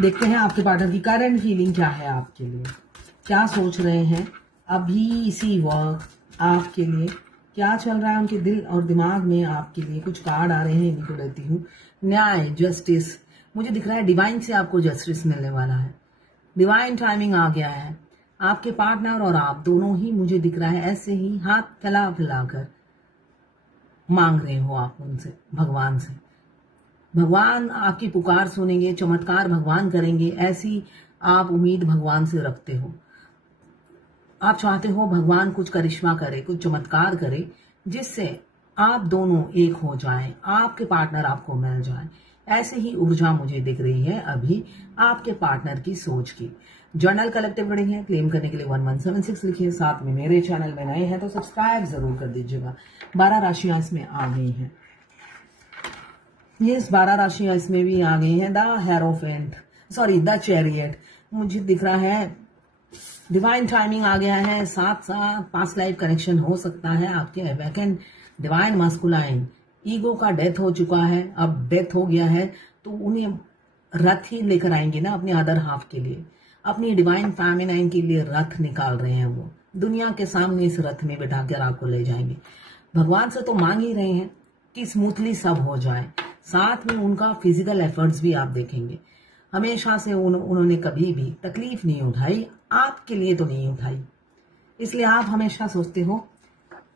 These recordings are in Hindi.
देखते हैं आपके पार्टनर की करंट फीलिंग क्या है आपके लिए, क्या सोच रहे हैं अभी इसी वक्त आपके लिए, क्या चल रहा है उनके दिल और दिमाग में आपके लिए। कुछ कार्ड आ रहे हैं, इनको लेती हूँ। न्याय, जस्टिस, मुझे दिख रहा है डिवाइन से आपको जस्टिस मिलने वाला है। डिवाइन टाइमिंग आ गया है। आपके पार्टनर और आप दोनों ही मुझे दिख रहा है ऐसे ही हाथ फैला फैलाकर मांग रहे हो आप उनसे, भगवान से। भगवान आपकी पुकार सुनेंगे, चमत्कार भगवान करेंगे, ऐसी आप उम्मीद भगवान से रखते हो। आप चाहते हो भगवान कुछ करिश्मा करे, कुछ चमत्कार करे, जिससे आप दोनों एक हो जाएं, आपके पार्टनर आपको मिल जाए। ऐसे ही ऊर्जा मुझे दिख रही है अभी आपके पार्टनर की सोच की। जर्नल कलेक्टिव रीडिंग है। क्लेम करने के लिए 1176 लिखिए। साथ में मेरे चैनल में नए हैं तो सब्सक्राइब जरूर कर दीजिएगा। 12 राशियां इसमें आ गई हैं। ये 12 राशियां इसमें भी आ गई हैं। द हेरोफेंट, द चैरियट, मुझे दिख रहा है डिवाइन टाइमिंग आ गया है। साथ साथ पास्ट लाइफ कनेक्शन हो सकता है आपके अवेकन डिवाइन मस्कुलाइन। ईगो का डेथ हो चुका है, अब डेथ हो गया है तो उन्हें रथ ही लेकर आएंगे ना अपने अदर हाफ के लिए, अपनी डिवाइन फेमिनाइन के लिए रथ निकाल रहे हैं। वो दुनिया के सामने इस रथ में बिठा कर आपको ले जाएंगे। भगवान से तो मांग ही रहे हैं कि स्मूथली सब हो जाए। साथ में उनका फिजिकल एफर्ट्स भी आप देखेंगे। हमेशा से उन्होंने कभी भी तकलीफ नहीं उठाई, आपके लिए तो नहीं उठाई। इसलिए आप हमेशा सोचते हो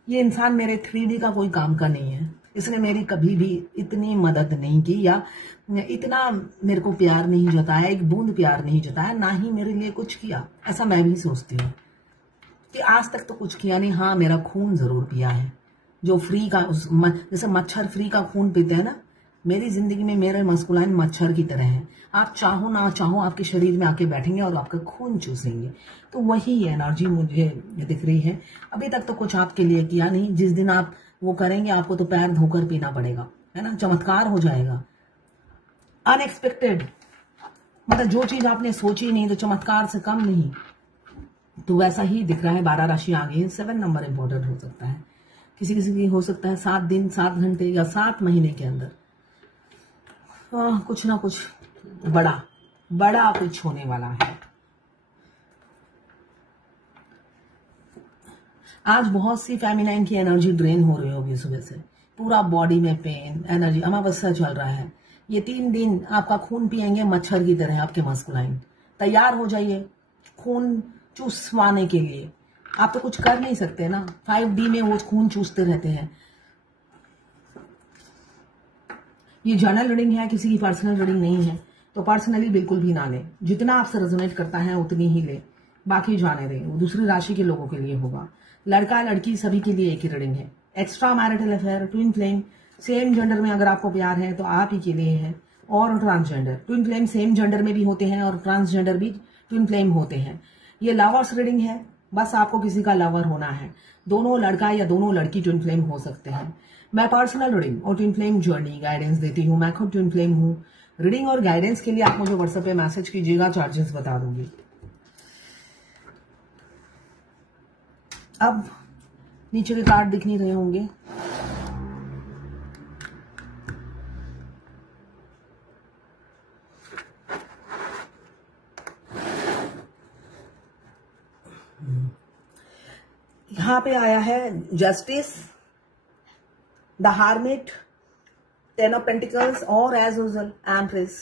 ये इंसान मेरे 3D का कोई काम का नहीं है, इसने मेरी कभी भी इतनी मदद नहीं की या इतना मेरे को प्यार नहीं जताया, एक बूंद प्यार नहीं जताया, ना ही मेरे लिए कुछ किया। ऐसा मैं भी सोचती हूँ कि आज तक तो कुछ किया नहीं। हाँ, मेरा खून जरूर पिया है, जो फ्री का जैसे मच्छर फ्री का खून पीते हैं ना, मेरी जिंदगी में मेरे मस्कुलाइन मच्छर की तरह है। आप चाहो ना चाहो आपके शरीर में आके बैठेंगे और आपका खून चूसेंगे। तो वही एनर्जी मुझे दिख रही है। अभी तक तो कुछ आपके लिए किया नहीं, जिस दिन आप वो करेंगे आपको तो पैर धोकर पीना पड़ेगा, है ना। चमत्कार हो जाएगा, अनएक्सपेक्टेड, मतलब जो चीज आपने सोची नहीं तो चमत्कार से कम नहीं। तो वैसा ही दिख रहा है। 12 राशि आ गई है। 7 नंबर इंपॉर्टेंट हो सकता है, किसी किसी की हो सकता है 7 दिन 7 घंटे या 7 महीने के अंदर कुछ ना कुछ बड़ा कुछ होने वाला है। आज बहुत सी फेमिनाइन की एनर्जी ड्रेन हो रही होगी सुबह से, पूरा बॉडी में पेन, एनर्जी। अमावस्या चल रहा है, ये 3 दिन आपका खून पिएंगे मच्छर की तरह आपके मस्कुलाइन। तैयार हो जाइए खून चूसवाने के लिए। आप तो कुछ कर नहीं सकते ना, 5D में वो खून चूसते रहते हैं। ये जर्नल रीडिंग है, किसी की पर्सनल रीडिंग नहीं है, तो पर्सनली बिल्कुल भी ना लें। जितना आपसे रेजोनेट करता है उतनी ही ले, बाकी जाने दें। वो दूसरी राशि के लोगों के लिए होगा। लड़का लड़की सभी के लिए एक ही रीडिंग है। Extra marital affair, twin flame, same gender में अगर आपको प्यार है तो आप ही के लिए है। और transgender, twin flame same gender में भी होते हैं और ट्रांसजेंडर भी ट्विन फ्लेम होते हैं। ये लवर्स रीडिंग है, बस आपको किसी का लवर होना है। दोनों लड़का या दोनों लड़की ट्विन फ्लेम हो सकते हैं। मैं पर्सनल रीडिंग और ट्विन फ्लेम जर्नी गाइडेंस देती हूँ। मैं खुद ट्विन फ्लेम हूँ। रीडिंग और गाइडेंस के लिए आप मुझे व्हाट्सएप पे मैसेज कीजिएगा, चार्जेस बता दूंगी। अब नीचे के कार्ड दिख नहीं रहे होंगे। यहां पे आया है justice, the hermit, 10 of pentacles और एज यूजुअल एम्प्रेस।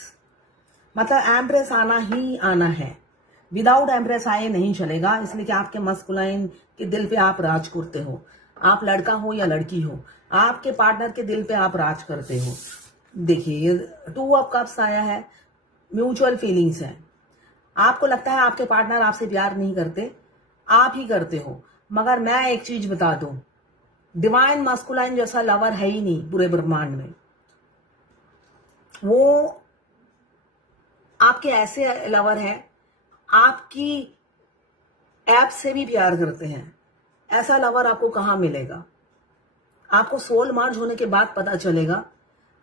मतलब एम्प्रेस आना ही आना है, विदाउट एम्प्रेस आए नहीं चलेगा। इसलिए कि आपके मस्कुलाइन के दिल पे आप राज करते हो। आप लड़का हो या लड़की हो, आपके पार्टनर के दिल पे आप राज करते हो। देखिए 2 ऑफ कप्स आया है, म्यूचुअल फीलिंग्स है। आपको लगता है आपके पार्टनर आपसे प्यार नहीं करते, आप ही करते हो। मगर मैं एक चीज बता दूं, डिवाइन मस्कुलाइन जैसा लवर है ही नहीं पूरे ब्रह्मांड में। वो आपके ऐसे लवर है, आपकी ऐप से भी प्यार करते हैं। ऐसा लवर आपको कहां मिलेगा? आपको सोल मर्ज होने के बाद पता चलेगा।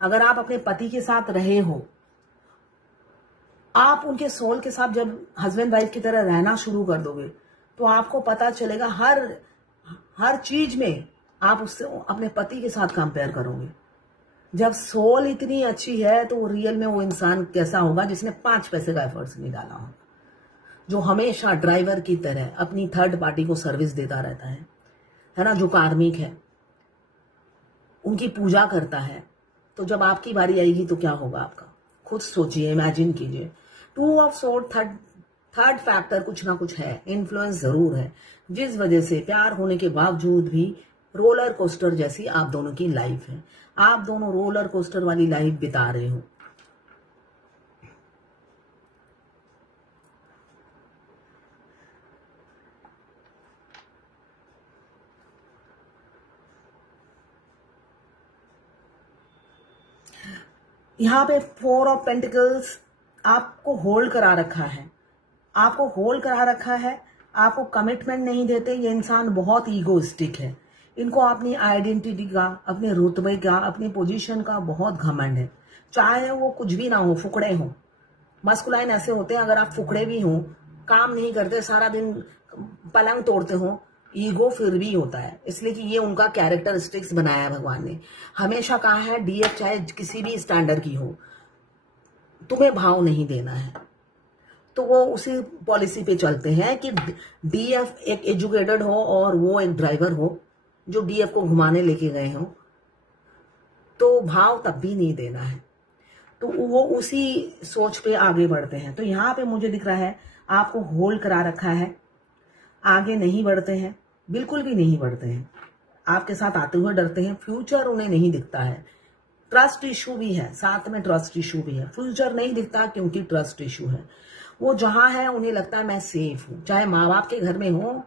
अगर आप अपने पति के साथ रहे हो, आप उनके सोल के साथ जब हस्बैंड वाइफ की तरह रहना शुरू कर दोगे तो आपको पता चलेगा हर चीज में आप उससे अपने पति के साथ कंपेयर करोगे। जब सोल इतनी अच्छी है तो रियल में वो इंसान कैसा होगा जिसने 5 पैसे का एफर्ट्स नहीं डाला होगा, जो हमेशा ड्राइवर की तरह अपनी थर्ड पार्टी को सर्विस देता रहता है ना, जो कार्मिक है उनकी पूजा करता है। तो जब आपकी बारी आएगी तो क्या होगा आपका, खुद सोचिए, इमेजिन कीजिए। 2 ऑफ सोर्ड, थर्ड फैक्टर कुछ ना कुछ है, इन्फ्लुएंस जरूर है, जिस वजह से प्यार होने के बावजूद भी रोलर कोस्टर जैसी आप दोनों की लाइफ है। आप दोनों रोलर कोस्टर वाली लाइफ बिता रहे हो। यहाँ पे 4 ऑफ पेंटिकल्स आपको होल्ड करा रखा है, आपको होल्ड करा रखा है, आपको कमिटमेंट नहीं देते। ये इंसान बहुत ईगोइस्टिक है, इनको अपनी आइडेंटिटी का, अपने रुतबे का, अपनी पोजीशन का बहुत घमंड है, चाहे वो कुछ भी ना हो, फुकड़े हो। मस्कुलाइन ऐसे होते हैं, अगर आप फुकड़े भी हो, काम नहीं करते, सारा दिन पलंग तोड़ते हो, ईगो फिर भी होता है, इसलिए कि ये उनका कैरेक्टरिस्टिक्स बनाया है भगवान ने। हमेशा कहा है डीएफ चाहे किसी भी स्टैंडर्ड की हो, तुम्हें भाव नहीं देना है। तो वो उसी पॉलिसी पे चलते हैं कि डीएफ एक एजुकेटेड हो और वो एक ड्राइवर हो जो डीएफ को घुमाने लेके गए हो, तो भाव तब भी नहीं देना है। तो वो उसी सोच पे आगे बढ़ते हैं। तो यहाँ पे मुझे दिख रहा है आपको होल्ड करा रखा है, आगे नहीं बढ़ते हैं, बिल्कुल भी नहीं बढ़ते हैं, आपके साथ आते हुए डरते हैं, फ्यूचर उन्हें नहीं दिखता है, ट्रस्ट इशू भी है, साथ में ट्रस्ट इशू भी है। फ्यूचर नहीं दिखता क्योंकि ट्रस्ट इशू है। वो जहां है उन्हें लगता है मैं सेफ हूं, चाहे माँ बाप के घर में हो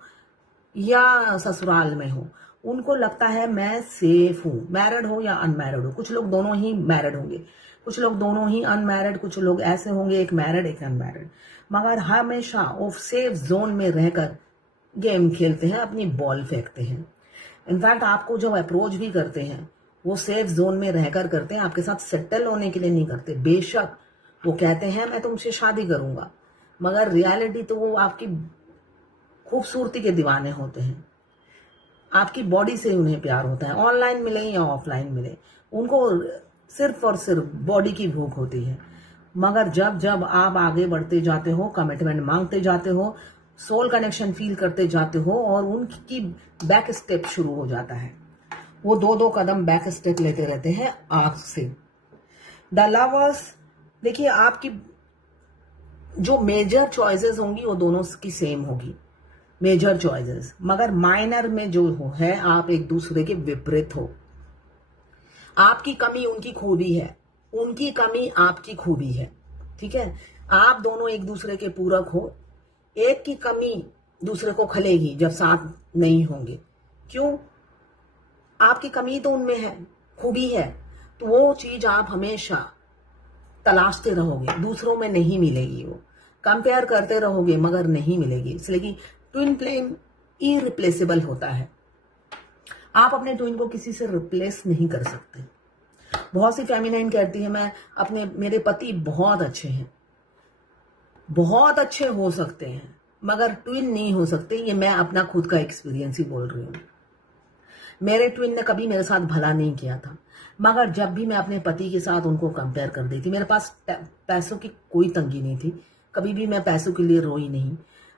या ससुराल में हो, उनको लगता है मैं सेफ हूं, मैरिड हो या अनमैरिड हो। कुछ लोग दोनों ही मैरिड होंगे, कुछ लोग दोनों ही अनमैरिड, कुछ लोग ऐसे होंगे एक मैरिड एक अनमैरिड, मगर हमेशा वो सेफ जोन में रहकर गेम खेलते हैं, अपनी बॉल फेंकते हैं। इनफैक्ट आपको जब अप्रोच भी करते हैं वो सेफ जोन में रहकर करते हैं, आपके साथ सेटल होने के लिए नहीं करते। बेशक वो कहते हैं मैं तुमसे शादी करूंगा, मगर रियलिटी तो वो आपकी खूबसूरती के दीवाने होते हैं, आपकी बॉडी से उन्हें प्यार होता है, ऑनलाइन मिले या ऑफलाइन मिले, उनको सिर्फ और सिर्फ बॉडी की भूख होती है। मगर जब जब आप आगे बढ़ते जाते हो, कमिटमेंट मांगते जाते हो, सोल कनेक्शन फील करते जाते हो और उनकी बैक स्टेप शुरू हो जाता है, वो 2-2 कदम बैक स्टेप लेते रहते हैं आपसे। द लवर्स, देखिए आपकी जो मेजर चॉइसेस होंगी वो दोनों की सेम होगी, मेजर चॉइसेस, मगर माइनर में जो है आप एक दूसरे के विपरीत हो। आपकी कमी उनकी खूबी है, उनकी कमी आपकी खूबी है, ठीक है। आप दोनों एक दूसरे के पूरक हो, एक की कमी दूसरे को खलेगी जब साथ नहीं होंगे। क्यों? आपकी कमी तो उनमें है, खूबी है, तो वो चीज आप हमेशा तलाशते रहोगे, दूसरों में नहीं मिलेगी। वो कंपेयर करते रहोगे मगर नहीं मिलेगी, इसलिए कि ट्विन फ्लेम इरिप्लेसेबल होता है। आप अपने ट्विन को किसी से रिप्लेस नहीं कर सकते। बहुत सी फेमिनाइन कहती है मैं मेरे पति बहुत अच्छे हैं, बहुत अच्छे हो सकते हैं मगर ट्विन नहीं हो सकते। ये मैं अपना खुद का एक्सपीरियंस ही बोल रही हूँ। मेरे ट्विन ने कभी मेरे साथ भला नहीं किया था, मगर जब भी मैं अपने पति के साथ उनको कंपेयर कर दी थी, मेरे पास पैसों की कोई तंगी नहीं थी, कभी भी मैं पैसों के लिए रोई नहीं,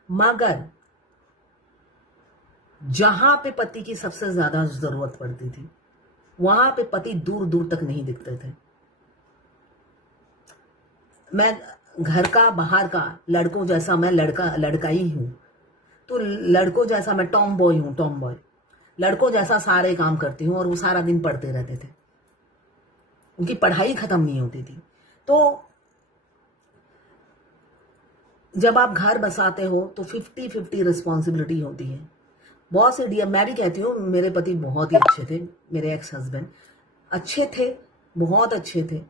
मगर जहां पे पति की सबसे ज्यादा जरूरत पड़ती थी वहां पे पति दूर दूर तक नहीं दिखते थे। मैं घर का बाहर का लड़कों जैसा, मैं लड़का ही हूं, तो लड़कों जैसा मैं टॉम बॉय हूं, टॉम बॉय, लड़कों जैसा सारे काम करती हूं और वो सारा दिन पढ़ते रहते थे, उनकी पढ़ाई खत्म नहीं होती थी। तो जब आप घर बसाते हो तो 50-50 रिस्पॉन्सिबिलिटी होती है। बहुत से डीएम, मैं भी कहती हूँ मेरे पति बहुत ही अच्छे थे, मेरे एक्स हस्बैंड अच्छे थे, बहुत अच्छे थे,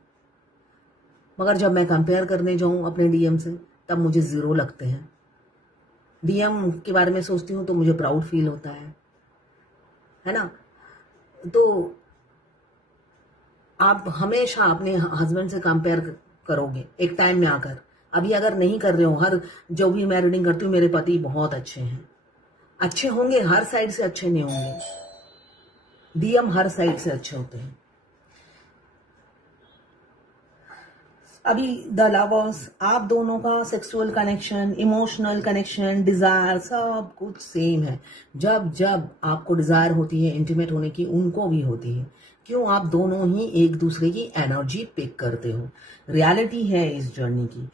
मगर जब मैं कंपेयर करने जाऊं अपने डीएम से तब मुझे 0 लगते हैं। डीएम के बारे में सोचती हूँ तो मुझे प्राउड फील होता है ना। तो आप हमेशा अपने हस्बैंड से कंपेयर करोगे एक टाइम में आकर। अभी अगर नहीं कर रहे हो, जो भी मैं रीडिंग करती हूँ मेरे पति बहुत अच्छे हैं, अच्छे होंगे, हर साइड से अच्छे नहीं होंगे, डीएम हर साइड से अच्छे होते हैं। अभी द लवर्स, आप दोनों का sexual connection, emotional connection, desire सब कुछ सेम है। जब जब आपको डिजायर होती है इंटीमेट होने की, उनको भी होती है। क्यों? आप दोनों ही एक दूसरे की एनर्जी पिक करते हो। रियलिटी है इस जर्नी की।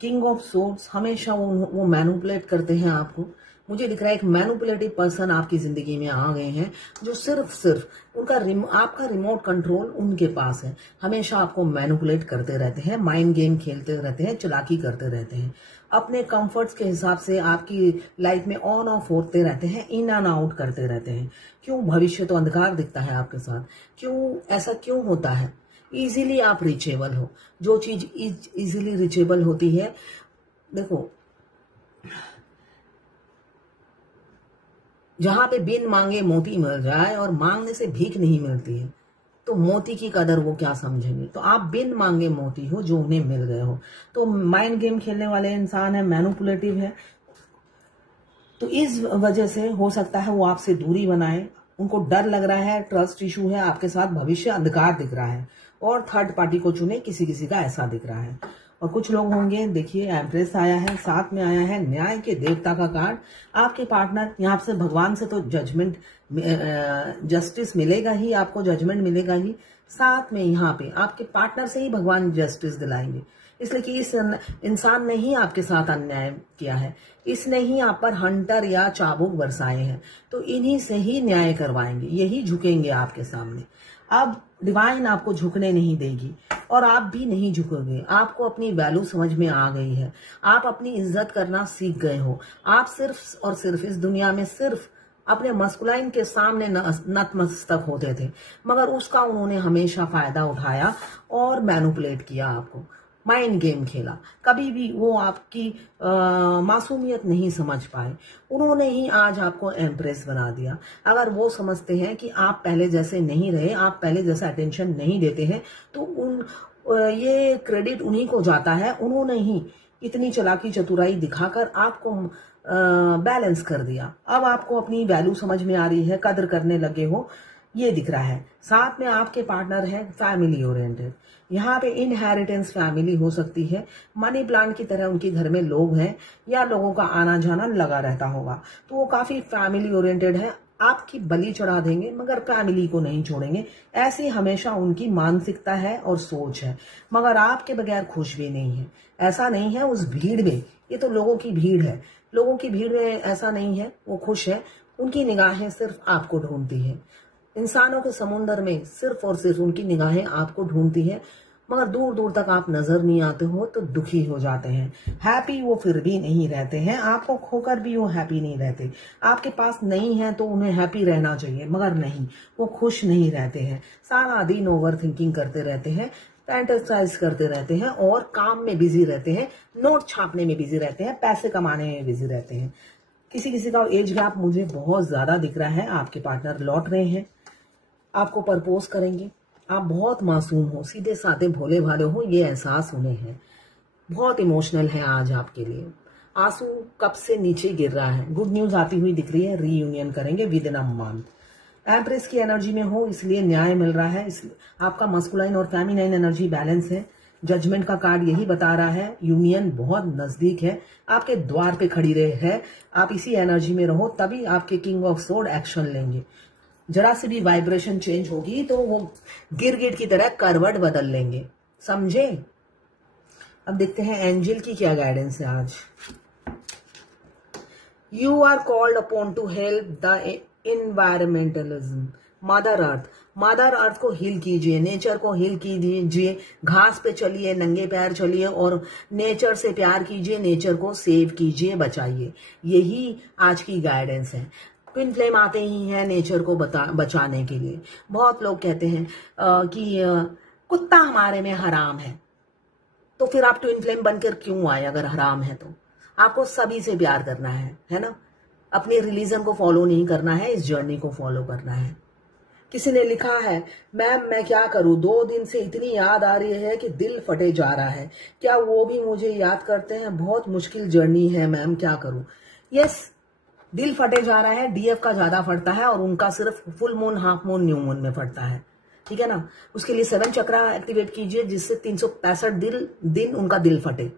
किंग ऑफ सोर्ड्स हमेशा वो मैनिपुलेट करते हैं आपको। मुझे दिख रहा है एक मैनिपुलेटिव पर्सन आपकी जिंदगी में आ गए हैं, जो सिर्फ उनका आपका रिमोट कंट्रोल उनके पास है। हमेशा आपको मैनिपुलेट करते रहते हैं, माइंड गेम खेलते रहते हैं, चालाकी करते रहते हैं। अपने कंफर्ट्स के हिसाब से आपकी लाइफ में ऑन ऑफ होते रहते हैं, इन एंड आउट करते रहते हैं। क्यों? भविष्य तो अंधकार दिखता है आपके साथ। क्यों? ऐसा क्यों होता है? इजीली आप रिचेबल हो। जो चीज इजीली रिचेबल होती है, देखो, जहां पे बिन मांगे मोती मिल जाए और मांगने से भीख नहीं मिलती है, तो मोती की कदर वो क्या समझेंगे। तो आप बिन मांगे मोती हो जो उन्हें मिल गए हो। तो माइंड गेम खेलने वाले इंसान है, मैनिपुलेटिव है। तो इस वजह से हो सकता है वो आपसे दूरी बनाए। उनको डर लग रहा है, ट्रस्ट इशू है आपके साथ, भविष्य अंधकार दिख रहा है, और थर्ड पार्टी को चुने, किसी किसी का ऐसा दिख रहा है। और कुछ लोग होंगे, देखिए एम्प्रेस आया है, साथ में आया है न्याय के देवता का कार्ड। आपके पार्टनर, यहाँ से भगवान से तो जजमेंट, जस्टिस मिलेगा ही, आपको जजमेंट मिलेगा ही। साथ में यहाँ पे आपके पार्टनर से ही भगवान जस्टिस दिलाएंगे, इसलिए कि इस इंसान ने ही आपके साथ अन्याय किया है, इसने ही आप पर हंटर या चाबुक बरसाए हैं, तो इन्हीं से ही न्याय करवाएंगे, यही झुकेंगे आपके सामने। अब डिवाइन आपको झुकने नहीं देगी, और आप भी नहीं झुकोगे। आपको अपनी वैल्यू समझ में आ गई है, आप अपनी इज्जत करना सीख गए हो। आप सिर्फ और सिर्फ इस दुनिया में सिर्फ अपने मस्कुलाइन के सामने नतमस्तक होते थे, मगर उसका उन्होंने हमेशा फायदा उठाया और मैनिपुलेट किया आपको, माइंड गेम खेला। कभी भी वो आपकी मासूमियत नहीं समझ पाए। उन्होंने ही आज आपको एम्प्रेस बना दिया। अगर वो समझते हैं कि आप पहले जैसे नहीं रहे, आप पहले जैसा अटेंशन नहीं देते हैं, तो ये क्रेडिट उन्हीं को जाता है। उन्होंने ही इतनी चालाकी चतुराई दिखाकर आपको बैलेंस कर दिया। अब आपको अपनी वैल्यू समझ में आ रही है, कदर करने लगे हो, ये दिख रहा है। साथ में आपके पार्टनर है फैमिली ओरिएंटेड। यहाँ पे इनहेरिटेंस फैमिली हो सकती है, मनी प्लांट की तरह उनके घर में लोग हैं, या लोगों का आना जाना लगा रहता होगा, तो वो काफी फैमिली ओरिएंटेड है। आपकी बलि चढ़ा देंगे मगर फैमिली को नहीं छोड़ेंगे, ऐसी हमेशा उनकी मानसिकता है और सोच है। मगर आपके बगैर खुश भी नहीं है। ऐसा नहीं है उस भीड़ में, ये तो लोगों की भीड़ है, लोगों की भीड़ में ऐसा नहीं है वो खुश है। उनकी निगाहें सिर्फ आपको ढूंढती है। इंसानों के समुंदर में सिर्फ और सिर्फ उनकी निगाहें आपको ढूंढती हैं, मगर दूर दूर तक आप नजर नहीं आते हो, तो दुखी हो जाते हैं। हैप्पी वो फिर भी नहीं रहते हैं, आपको खोकर भी वो हैप्पी नहीं रहते। आपके पास नहीं है तो उन्हें हैप्पी रहना चाहिए, मगर नहीं, वो खुश नहीं रहते हैं। सारा दिन ओवर थिंकिंग करते रहते हैं, फैंटेसाइज करते रहते हैं, और काम में बिजी रहते हैं, नोट छापने में बिजी रहते हैं, पैसे कमाने में बिजी रहते हैं। किसी किसी का एज गैप मुझे बहुत ज्यादा दिख रहा है। आपके पार्टनर लौट रहे हैं, आपको प्रपोज करेंगे। आप बहुत मासूम हो, सीधे साधे भोले भाले हो, ये एहसास उन्हें है। बहुत इमोशनल है आज आपके लिए, आंसू कब से नीचे गिर रहा है। गुड न्यूज आती हुई दिख रही है, रीयूनियन करेंगे with in a month. Empress की एनर्जी में हो, इसलिए न्याय मिल रहा है। आपका मस्कुलाइन और फेमिनाइन एनर्जी बैलेंस है। जजमेंट का कार्ड यही बता रहा है, यूनियन बहुत नजदीक है, आपके द्वार पे खड़ी रहे है। आप इसी एनर्जी में रहो, तभी आपके किंग ऑफ सोर्ड एक्शन लेंगे। जरा सी भी वाइब्रेशन चेंज होगी तो वो गिरगिट की तरह करवट बदल लेंगे, समझे। अब देखते हैं एंजल की क्या गाइडेंस है आज। You are called upon to help the environmentalism. Mother earth को हील कीजिए, नेचर को हील कीजिए, घास पे चलिए, नंगे पैर चलिए और नेचर से प्यार कीजिए, नेचर को सेव कीजिए, बचाइए। यही आज की गाइडेंस है। ट्विन फ्लेम आते ही हैं नेचर को बचाने के लिए। बहुत लोग कहते हैं कि कुत्ता हमारे में हराम है, तो फिर आप ट्विन फ्लेम बनकर क्यों आए? अगर हराम है तो आपको सभी से प्यार करना है ना। अपने रिलीजन को फॉलो नहीं करना है, इस जर्नी को फॉलो करना है। किसी ने लिखा है, मैम मैं क्या करूं, 2 दिन से इतनी याद आ रही है कि दिल फटे जा रहा है, क्या वो भी मुझे याद करते हैं? बहुत मुश्किल जर्नी है मैम, क्या करूं? यस, दिल फटे जा रहा है। डीएफ का ज्यादा फटता है और उनका सिर्फ full moon, half moon, new moon में फटता है। ठीक है ना। उसके लिए 7 चक्रा एक्टिवेट कीजिए, जिससे 365 दिन उनका दिल फटे।